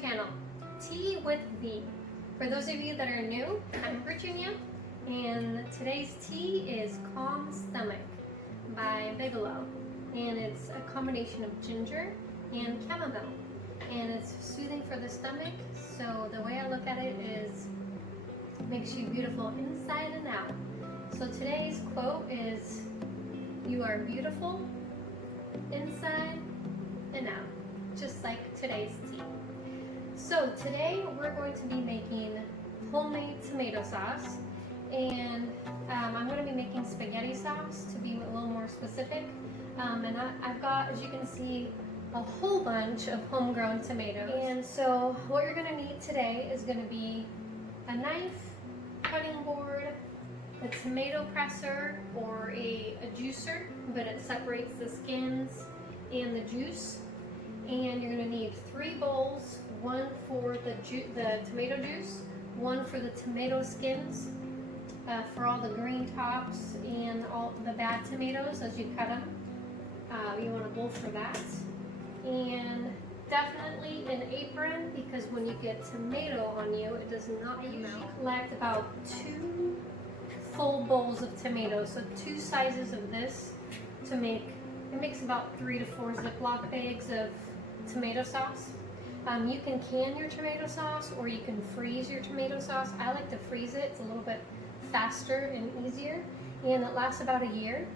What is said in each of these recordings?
channel, Tea with V. For those of you that are new, I'm Virginia, and today's tea is Calm Stomach by Bigelow, and it's a combination of ginger and chamomile, and it's soothing for the stomach. So the way I look at it is, it makes you beautiful inside and out. So today's quote is, "You are beautiful inside and out," just like today's tea. So today we're going to be making homemade tomato sauce, and I'm going to be making spaghetti sauce to be a little more specific. And I've got, as you can see, a whole bunch of homegrown tomatoes. And so what you're going to need today is going to be a knife, cutting board, a tomato presser or a juicer, but it separates the skins and the juice. And you're going to need 3 bowls, one for the tomato juice, one for the tomato skins, for all the green tops and all the bad tomatoes as you cut them. You want a bowl for that. And definitely an apron, because when you get tomato on you, it does not come out. Collect about 2 full bowls of tomatoes, so 2 sizes of this to make, it makes about 3 to 4 Ziplock bags of tomato sauce. You can can your tomato sauce or you can freeze your tomato sauce. I like to freeze it, it's a little bit faster and easier, and it lasts about a year.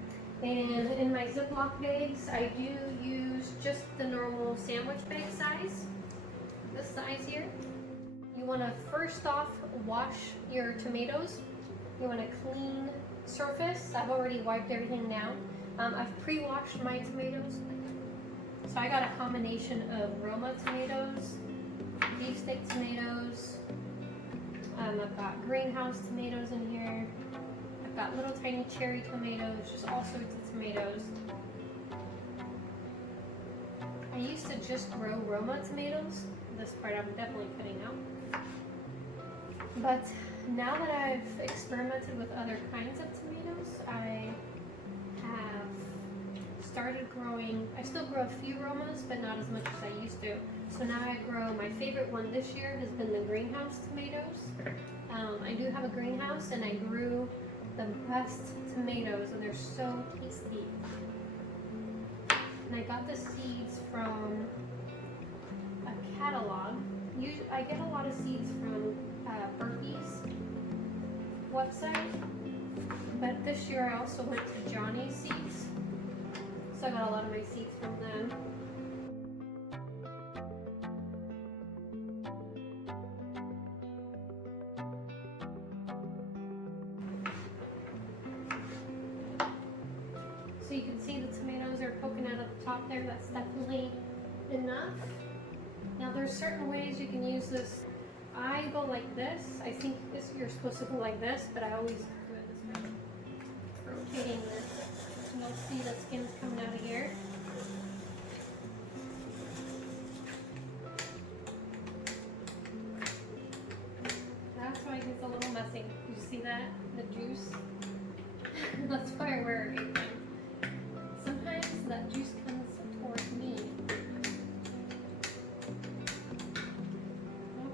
And in my Ziplock bags, I do use just the normal sandwich bag size, this size here. You want to first off wash your tomatoes. You want a clean surface. I've already wiped everything down. I've pre-washed my tomatoes. So I got a combination of Roma tomatoes, beefsteak tomatoes. I've got greenhouse tomatoes in here. I've got little tiny cherry tomatoes, just all sorts of tomatoes. I used to just grow Roma tomatoes. This part I'm definitely cutting out. But now that I've experimented with other kinds of tomatoes, I have started growing, I still grow a few Romas, but not as much as I used to. So now I grow, my favorite one this year has been the greenhouse tomatoes. I do have a greenhouse, and I grew the best tomatoes, and they're so tasty. And I got the seeds from a catalog. Usually, I get a lot of seeds from Berkey's website, but this year I also went to Johnny's Seeds, so I got a lot of my seeds from them. So you can see the tomatoes are poking out at the top there. That's definitely enough. Now there's certain ways you can use this. I go like this. I think this you're supposed to go like this, but I always do it this way. Rotating this. And you'll see the skin's coming out of here. That's why it gets a little messy. You see that? The juice? That's why I wear an apron. Sometimes that juice comes towards me.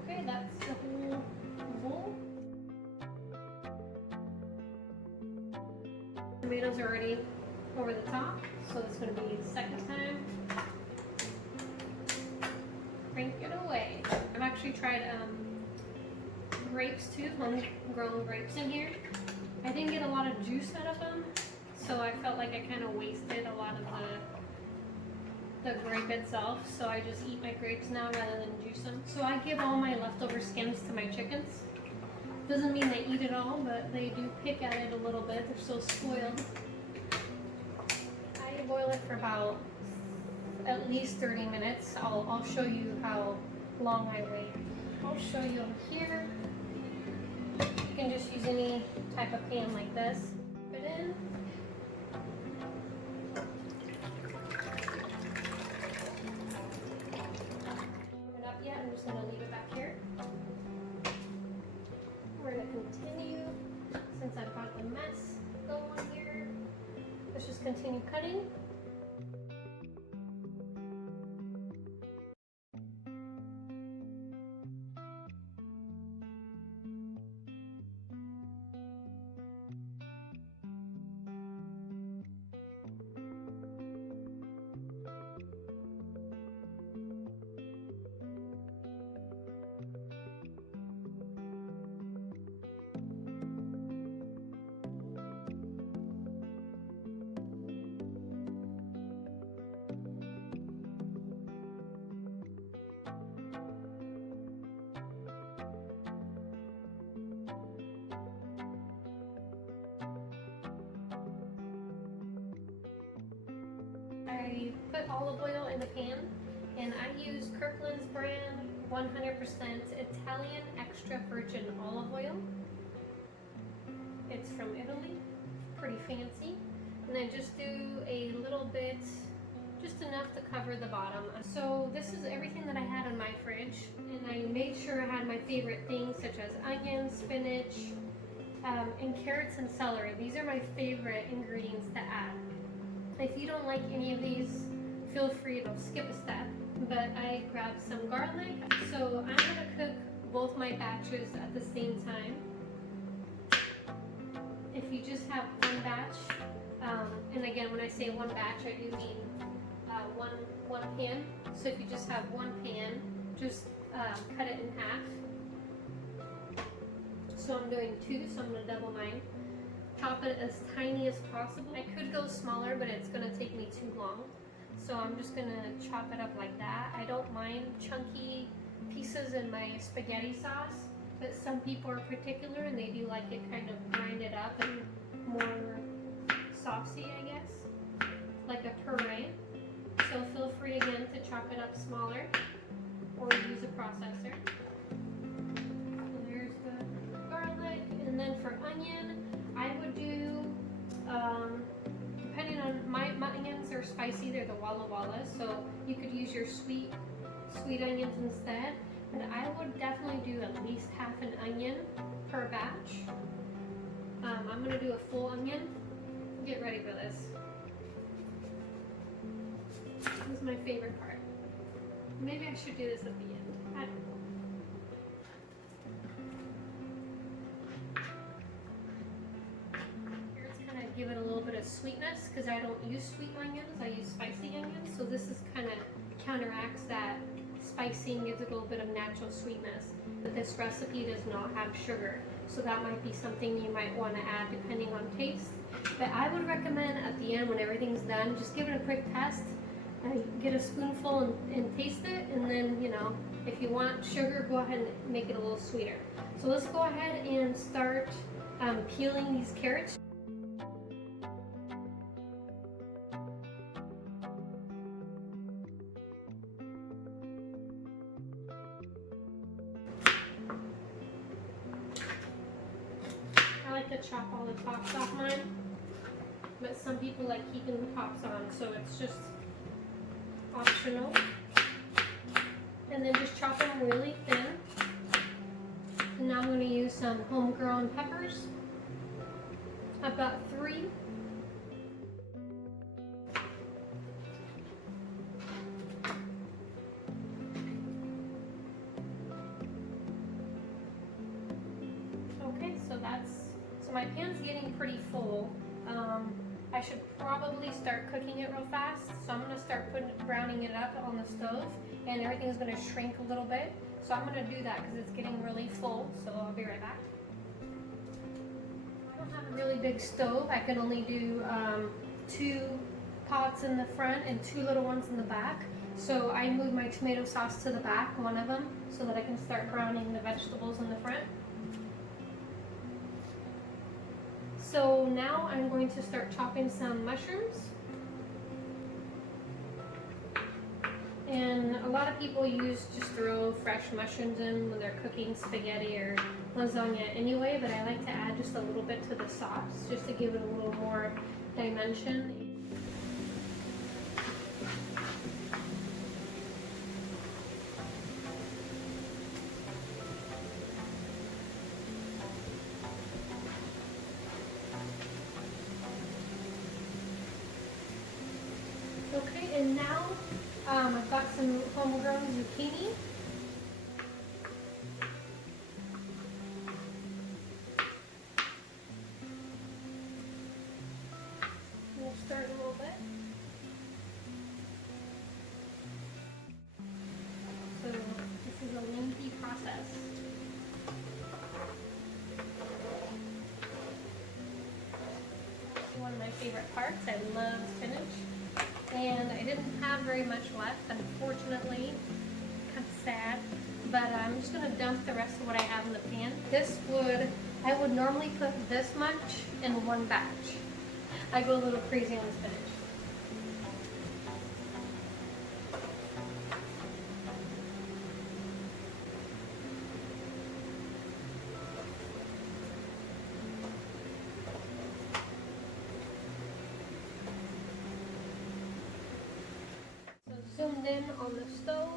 Okay, that's the whole bowl. Tomatoes are already over the top, so this is going to be the second time. Crank it away. I've actually tried grapes too, homegrown grapes in here. I didn't get a lot of juice out of them, so I felt like I kind of wasted a lot of the grape itself, so I just eat my grapes now rather than juice them. So I give all my leftover skins to my chickens. Doesn't mean they eat it all, but they do pick at it a little bit. They're so spoiled. I boil it for about at least 30 minutes. I'll show you how long I wait. I'll show you here. You can just use any type of pan like this. Put it in. Not up yet. I'm just going to leave it back here. We're going to continue, since I've got the mess going here. Let's just continue cutting. I put olive oil in the pan, and I use Kirkland's brand 100% Italian extra virgin olive oil. It's from Italy, pretty fancy. And then just do a little bit, just enough to cover the bottom. So this is everything that I had in my fridge, and I made sure I had my favorite things such as onions, spinach, and carrots and celery. These are my favorite ingredients to add. If you don't like any of these, feel free to skip a step. But I grabbed some garlic, so I'm gonna cook both my batches at the same time. If you just have one batch, and again, when I say one batch, I do mean one pan. So if you just have one pan, just cut it in half. So I'm doing two, so I'm gonna double mine. Chop it as tiny as possible. I could go smaller, but it's gonna take me too long. So I'm just gonna chop it up like that. I don't mind chunky pieces in my spaghetti sauce, but some people are particular and they do like it kind of grinded up and more saucy, I guess, like a puree. So feel free again to chop it up smaller or use a processor. There's the garlic, and then for onion, I would do, depending on my onions are spicy, they're the Walla, so you could use your sweet onions instead. But I would definitely do at least half an onion per batch. I'm gonna do a full onion. Get ready for this. This is my favorite part. Maybe I should do this at the end. I don't know. Here it's kind of give it a little bit of sweetness because I don't use sweet onions. I use spicy onions. So this is kind of counteracts that spicy and gives it a little bit of natural sweetness. But this recipe does not have sugar. So that might be something you might want to add depending on taste. But I would recommend at the end when everything's done, just give it a quick test. Get a spoonful and taste it, and then, you know, if you want sugar, go ahead and make it a little sweeter. So let's go ahead and start peeling these carrots. I like to chop all the tops off mine, but some people like keeping the tops on, so it's just optional. And then just chop them really thin. And now I'm going to use some homegrown peppers. I've got 3. Okay, so my pan's getting pretty full. I should probably start cooking it real fast, so I'm going to start browning it up on the stove, and everything's going to shrink a little bit. So I'm going to do that because it's getting really full, so I'll be right back. I don't have a really big stove. I can only do 2 pots in the front and 2 little ones in the back. So I moved my tomato sauce to the back, one of them, so that I can start browning the vegetables in the front. So now I'm going to start chopping some mushrooms. And a lot of people just throw fresh mushrooms in when they're cooking spaghetti or lasagna anyway, but I like to add just a little bit to the sauce just to give it a little more dimension. Okay, and now I've got some homegrown zucchini. We'll stir it a little bit. So this is a lengthy process. One of my favorite parts. I love spinach. And I didn't have very much left, unfortunately. Kind of sad. But I'm just going to dump the rest of what I have in the pan. I would normally put this much in one batch. I go a little crazy on spinach. zoomed in on the stove.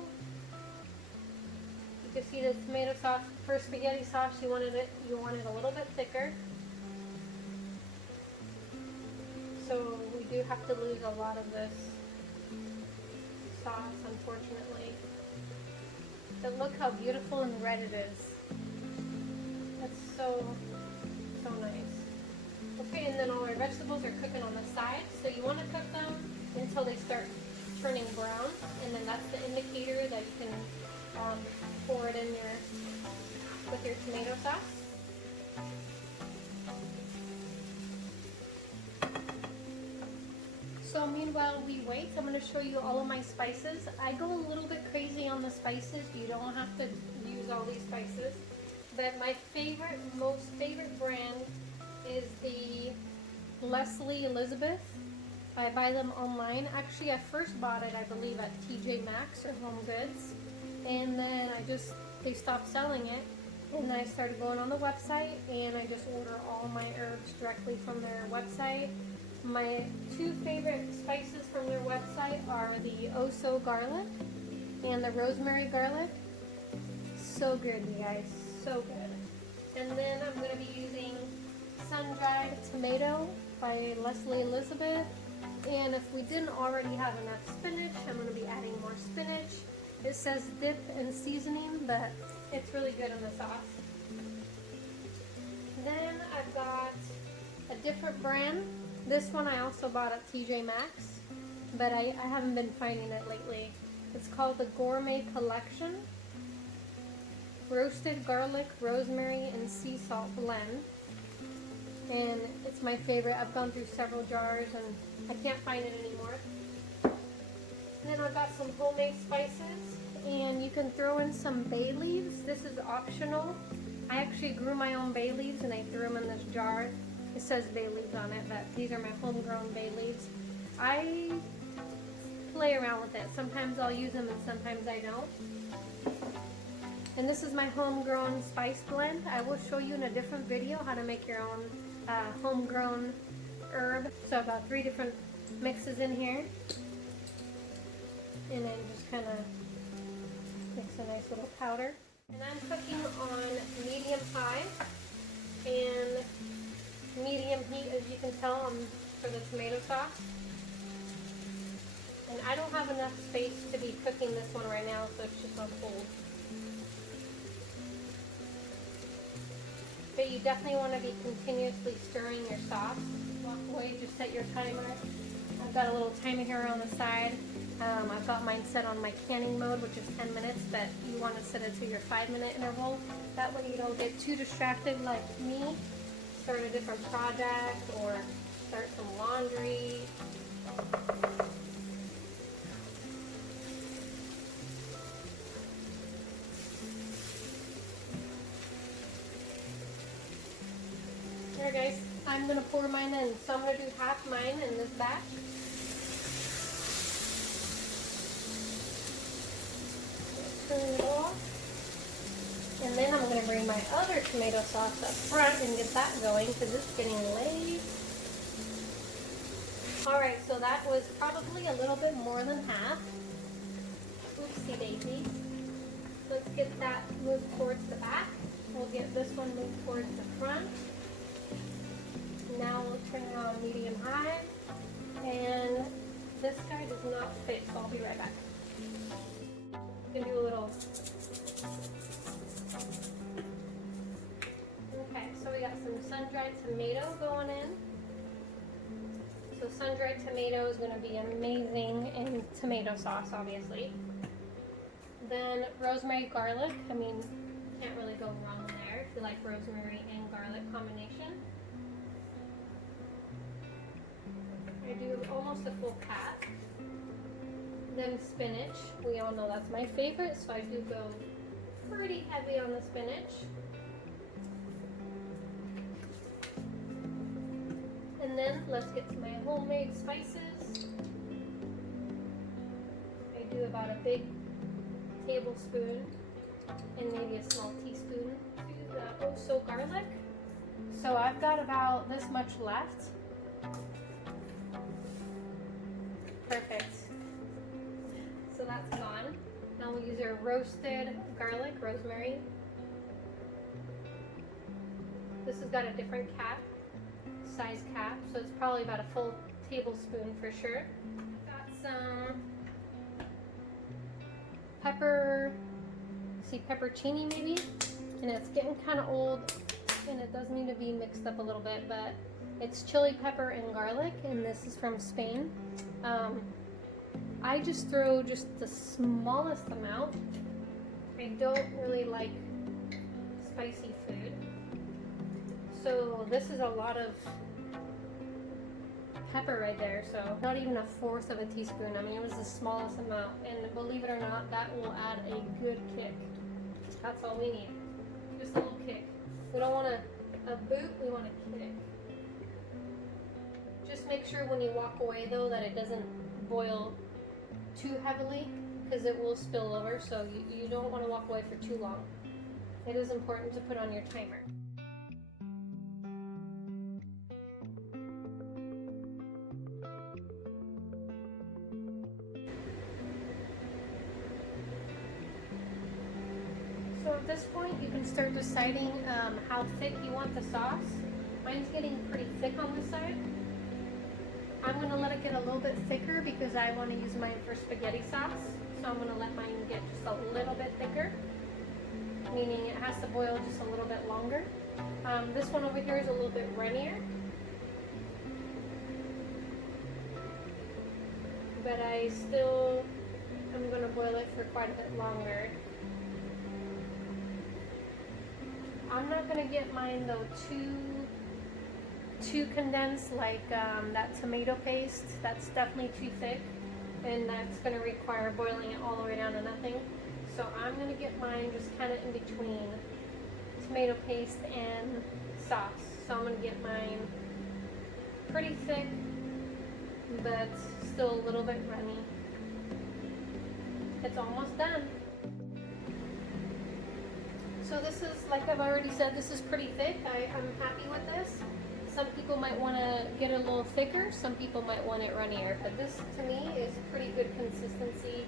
You can see the tomato sauce. For spaghetti sauce, you want it a little bit thicker. So we do have to lose a lot of this sauce, unfortunately. But look how beautiful and red it is. That's so nice. Okay, and then all our vegetables are cooking on the side. So you want to cook them until they start turning brown, and then that's the indicator that you can pour it in with your tomato sauce. So meanwhile we wait, I'm going to show you all of my spices. I go a little bit crazy on the spices. You don't have to use all these spices. But my most favorite brand is the Lesley Elizabeth. I buy them online. Actually, I first bought it, I believe, at TJ Maxx or Home Goods. And then they stopped selling it. And then I started going on the website, and I just order all my herbs directly from their website. My two favorite spices from their website are the Oh-So garlic and the rosemary garlic. So good, you guys, so good. And then I'm going to be using sun-dried tomato by Lesley Elizabeth. And if we didn't already have enough spinach, I'm going to be adding more spinach. It says dip and seasoning, but it's really good in the sauce. Then I've got a different brand. This one I also bought at TJ Maxx, but I haven't been finding it lately. It's called the Gourmet Collection. Roasted garlic, rosemary, and sea salt blend. And it's my favorite. I've gone through several jars and I can't find it anymore. And then I've got some homemade spices, and you can throw in some bay leaves. This is optional. I actually grew my own bay leaves and I threw them in this jar. It says bay leaves on it, but these are my homegrown bay leaves. I play around with it. Sometimes I'll use them and sometimes I don't. And this is my homegrown spice blend. I will show you in a different video how to make your own homegrown herb. So I've got 3 different mixes in here. And then just kind of mix a nice little powder. And I'm cooking on medium high and medium heat, as you can tell, for the tomato sauce. And I don't have enough space to be cooking this one right now, so it's just on hold. But you definitely want to be continuously stirring your sauce. Walk away, just set your timer. I've got a little timer here on the side. I've got mine set on my canning mode, which is 10 minutes, but you want to set it to your 5-minute interval. That way you don't get too distracted like me. Start a different project or start some laundry. There guys, I'm going to pour mine in. So I'm going to do half mine in this batch. Turn it off. And then I'm going to bring my other tomato sauce up front and get that going because it's getting late. Alright, so that was probably a little bit more than half. Oopsie daisy. Let's get that moved towards the back. We'll get this one moved towards the front. Now we'll turn it on medium high. And this guy does not fit, so I'll be right back. I'm going to do a little... Okay, so we got some sun-dried tomato going in. So sun-dried tomato is going to be amazing in tomato sauce, obviously. Then rosemary garlic. I mean, can't really go wrong there if you like rosemary and garlic combination. I do almost a full cap. Then spinach. We all know that's my favorite, so I do go pretty heavy on the spinach. And then let's get to my homemade spices. I do about a big tablespoon and maybe a small teaspoon to the Oh-So garlic. So I've got about this much left. Perfect. So that's gone. Now we'll use our roasted garlic, rosemary. This has got a different size cap, so it's probably about a full tablespoon for sure. Got some pepper, see peppercini maybe, and it's getting kind of old and it does need to be mixed up a little bit, but it's chili pepper and garlic, and this is from Spain. I just throw just the smallest amount. I don't really like spicy food, so this is a lot of pepper right there, so not even a fourth of a teaspoon. I mean, it was the smallest amount, and believe it or not, that will add a good kick. That's all we need, just a little kick. We don't want a boot, we want a kick. Just make sure when you walk away though that it doesn't boil too heavily, because it will spill over, so you don't want to walk away for too long. It is important to put on your timer. So at this point you can start deciding how thick you want the sauce. Mine's getting pretty thick on this side. I'm going to let it get a little bit thicker because I want to use mine for spaghetti sauce. So I'm going to let mine get just a little bit thicker, meaning it has to boil just a little bit longer. This one over here is a little bit runnier, but I still am going to boil it for quite a bit longer. I'm not going to get mine though too condensed like that tomato paste. That's definitely too thick, and that's going to require boiling it all the way down to nothing. So I'm going to get mine just kind of in between tomato paste and sauce. So I'm going to get mine pretty thick, but still a little bit runny. It's almost done. So this is, like I've already said, this is pretty thick. I'm happy with this. Some people might want to get it a little thicker, some people might want it runnier, but this to me is pretty good consistency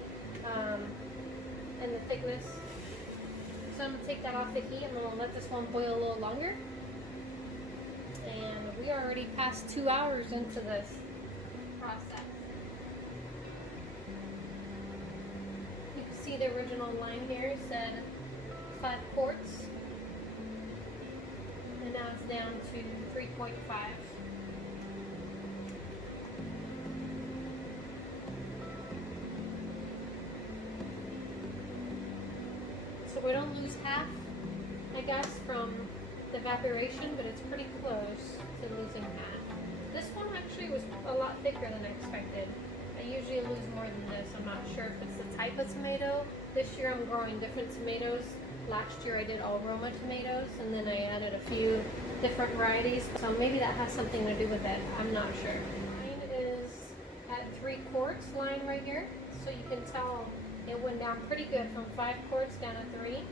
and the thickness. So I'm going to take that off the heat and I'm going to let this one boil a little longer. And we are already past 2 hours into this process. You can see the original line here said 5 quarts. And now it's down to 3.5. So we don't lose half, I guess, from the evaporation, but it's pretty close to losing half. This one actually was a lot thicker than I expected. I usually lose more than this. I'm not sure if it's the type of tomato. This year I'm growing different tomatoes. Last year I did all Roma tomatoes, and then I added a few different varieties, so maybe that has something to do with it. I'm not sure. Mine is at 3 quarts line right here, so you can tell it went down pretty good from 5 quarts down to 3.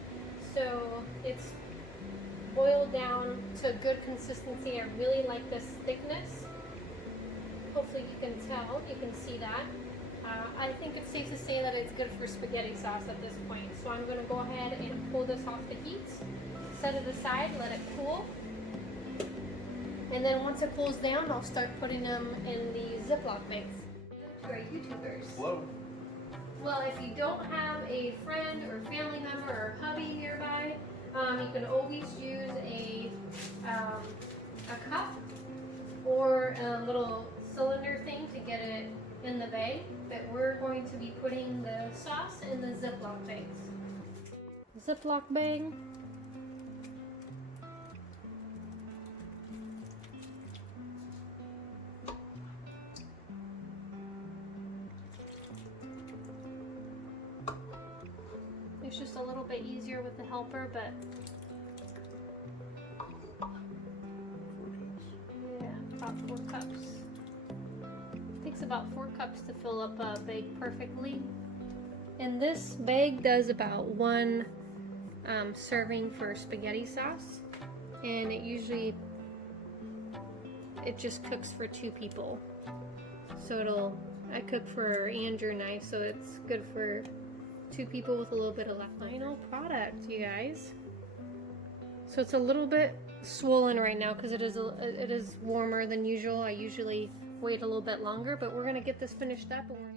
So it's boiled down to a good consistency. I really like this thickness. Hopefully you can tell, you can see that. I think it's safe to say that it's good for spaghetti sauce at this point. So I'm going to go ahead and pull this off the heat, set it aside, let it cool. And then once it cools down, I'll start putting them in the Ziploc bags. To our YouTubers. Hello. Well, if you don't have a friend or family member or hubby nearby, you can always use a cup or a little cylinder thing to get it in the bag. But we're going to be putting the sauce in the Ziploc bags. Ziploc bag. It's just a little bit easier with the helper, but yeah, about 4 cups. Takes about 4 cups to fill up a bag perfectly. And this bag does about 1 serving for spaghetti sauce, and it just cooks for 2 people. So I cook for Andrew and I, so it's good for 2 people with a little bit of leftover. Final product, you guys. So it's a little bit swollen right now because it is warmer than usual. I usually wait a little bit longer, but we're gonna get this finished up and we're gonna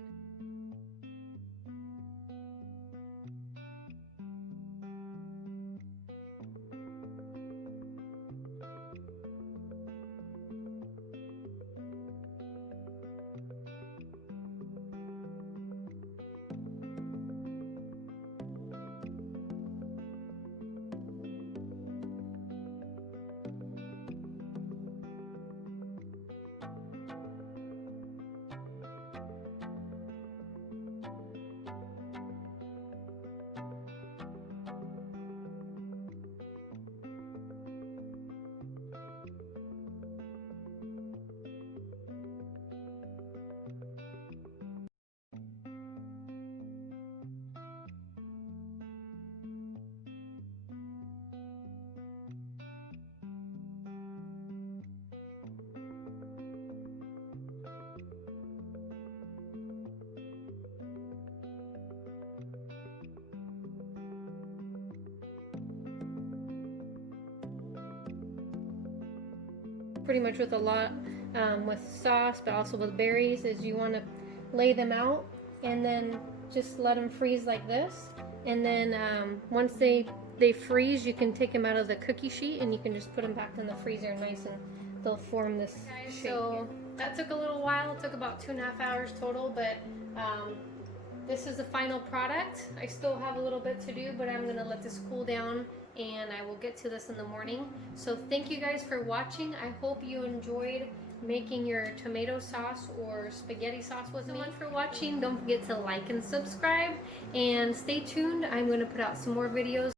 pretty much with a lot with sauce, but also with berries, is you want to lay them out and then just let them freeze like this. And then once they freeze, you can take them out of the cookie sheet and you can just put them back in the freezer nice, and they'll form this shape. So that took a little while. It took about 2.5 hours total, but this is the final product. I still have a little bit to do, but I'm gonna let this cool down and I will get to this in the morning. So thank you guys for watching. I hope you enjoyed making your tomato sauce or spaghetti sauce with me. Thank you so much for watching. Don't forget to like and subscribe and stay tuned. I'm gonna put out some more videos.